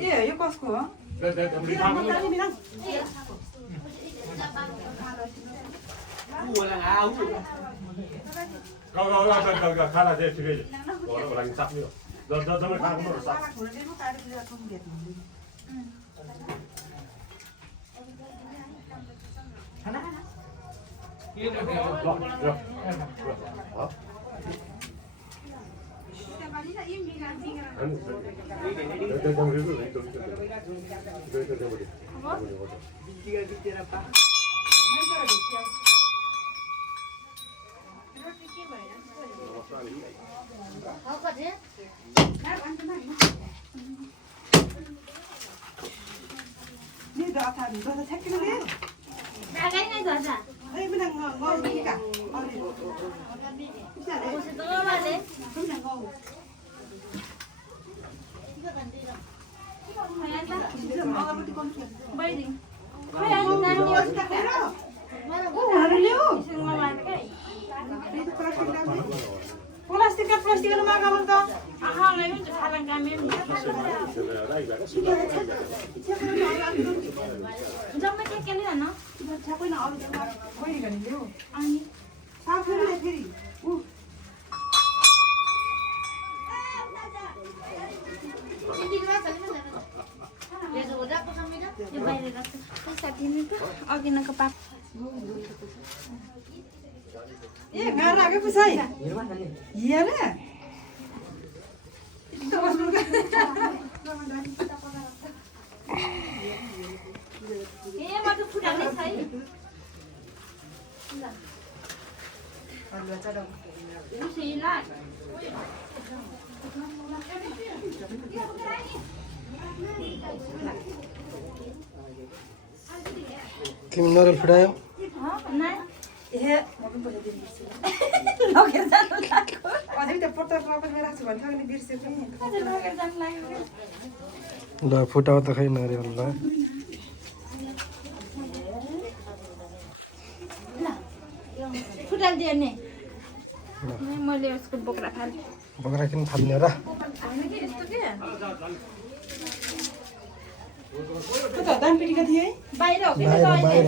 ए यो कसको हो खाना चाहिँ ठिकै घरको लागि साप्ने हो जम्मै खानु shop plastik ano magawan ka? Aha, ngayon halang kami. जम्मै के केले हैन छापै न अरु जम्मा बहिनी गनि ल्याउ अनि साफ फेरि फेरि उ यो बाहिर राख्छ पैसा दिनु त अघि नको पाप ए घर आके पुसाइ हेर तो बस ए म त फुटाले छै ल अलुवा चढाउ उसिला तिमी नरल फुटायो ना ए म पनि बोले दिन्छु लगेर जानु लाग्यो अझै त पत्ता पकड राख्छु भन्छ अनि बिर्स्यो पनि अझै लगेर जानु लाग्यो ल फुटाउ त खै नरिवल ल फुटाल दिए नि मैले उसको बोक्रा फाले बोक्रा किन फाल्ने र हैन के यस्तो के त दान पिटीका थिए बाहिर हो के बाहिर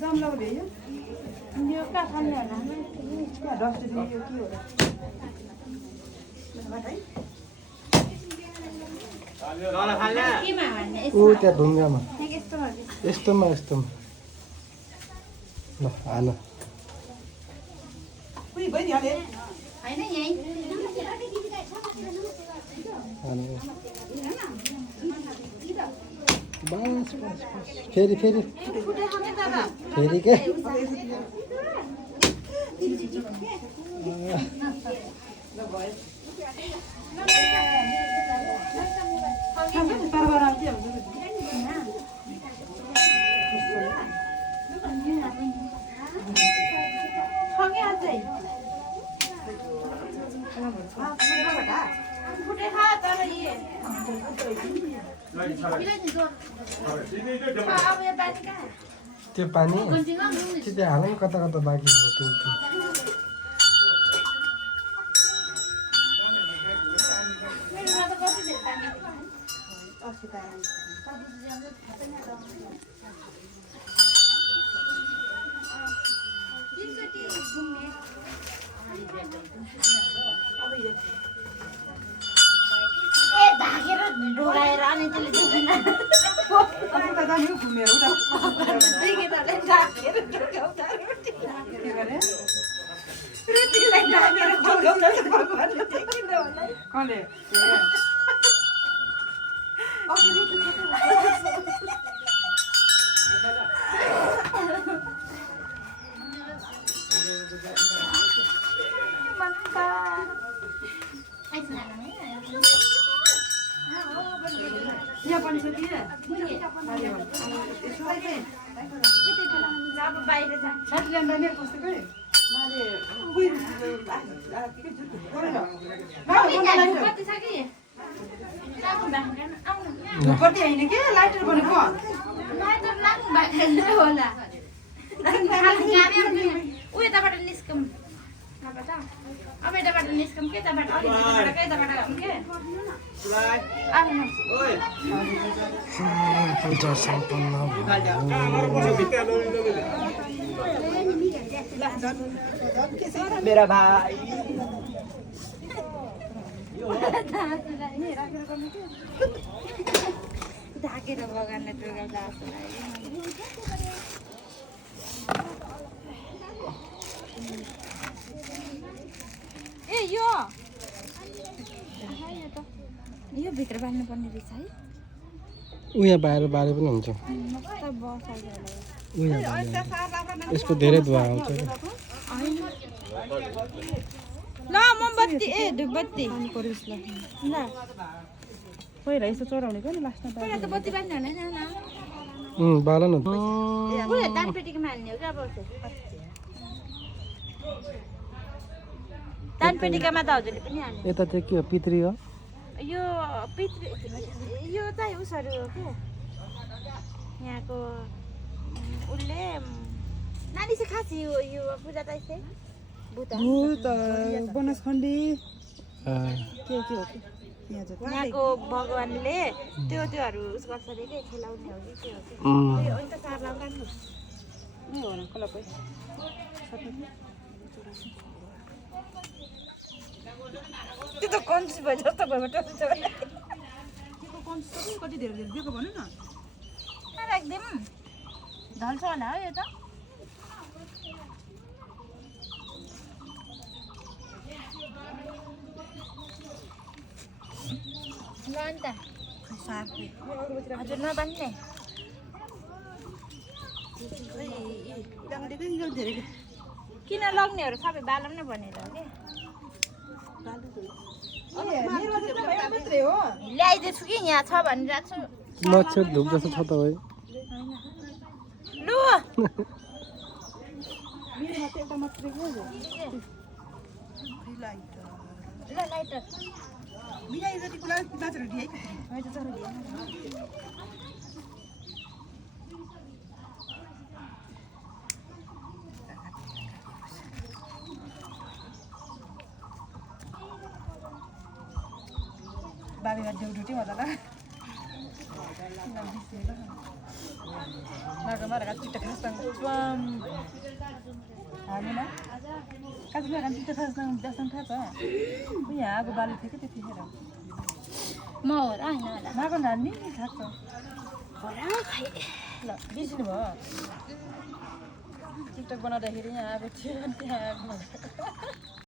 जम्ला हो यो यो का फाल्ने होला क्या डस्ट दियो यो के हो ऊ त्यहाँ ढुङ्गामा यस्तोमा यस्तोमा ल हाल कुनै बहिनी हाले हैन यही बस बस बस फेरि फेरि फेरि के त्यो पानी त्यो हाल कता कता बाँकी हो त्यो डोराएर अनि त्यसले देख्दैन अनि त जानु घुमेर उता देखेन ढाकेर के गरे रुटीलाई ढाकेर फर्काउँदा भगवानले देख्दैन होला कले यहाँ पनि छ कि बाहिर जाने कस्तो गरे कति होइन के लाइटर भनेको होला ऊ यताबाट निस्कौँ अब यताबाट निस्कौँ के यताबाट के पूजा सम्पन्न मेरा भाइ ढाकेर भगवानले दुर्गा ए यो भित्र बाल्नुपर्ने रहेछ है उहाँ बाहिर बारे पनि हुन्छ यसको धेरै धुवा आउँछ ल मोमबत्ती ए धुपबत्ती ल पहिला यसो चढाउने पनि लास्टमा पहिला त बत्ती बाल्ने होइन न बाल न उयो दानपेटीकोमा हाल्ने हो क्या अब दानपेटीकामा त हजुरले पनि हाल्ने यता चाहिँ के हो पितृ हो यो पितृ यो चाहिँ उसहरू हो क्या यहाँको उसले नानी चाहिँ खास यो पूजा त यस्तै भूत बनसखण्डी के हो यहाँको भगवानले त्योहरू उस गर्छ अरे के खेलाउने हो कि के हो कि त चार लाउला नि हो न कल पै त्यो त कन्जुस भयो जस्तो भयो कति धेरै दिएको भन्नु न एकदम ढल्छ होला हो यो त ल अन्त हजुर नबान्ने किन लग्नेहरू सबै बालम नै भनेर हो कि ल्याइदिएछु कि यहाँ छ भनिरहेको छु मच्छर धुप जस्तो छ त भाइ लु ल लाइटर बाबेमा ड्युटी होला ल माघमा चिट्टा खासँग हामी न काजमा चिट्टा खासँग जसँग थाहा छ यहाँ आगो बाल्नु थियो कि त्यतिखेर म हो र होइन होला माघको नानी थाहा छ ल बिर्सिनु भयो टिकटक बनाउँदाखेरि यहाँ आएको थियो अनि त्यहाँ आगो